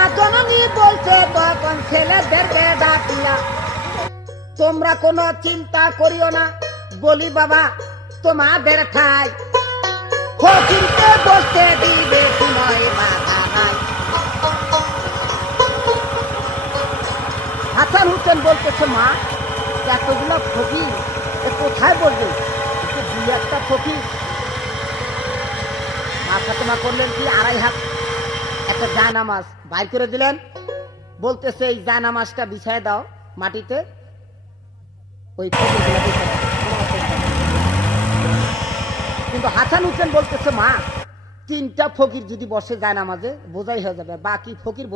মা জননী বলছে তখন ছেলেদেরকে ডাক দিয়া, তোমরা কোনো চিন্তা করিও না, বলি বাবা তোমাদের ঠাই ফকিরকে বসতে দিবে তোমায় বাধা নাই। হাসান হোসেন বলতেছে মা এতগুলো ফকির কোথায় বলবে, দুই একটা ফকির। মা ফাতেমা করলেন কি 2.5 হাত একটা জায়নামাজ বাইর করে দিলেন, বলতেছে এই জায়নামাজটা বিছায় দাও মাটিতে, ওই ফকিরগুলো বিছায় দাও। কিন্তু হাসান হোসেন বলতেছে মা 3টা ফকির যদি বসে জায়নামাজে বোঝাই হয়ে যাবে, বাকি ফকির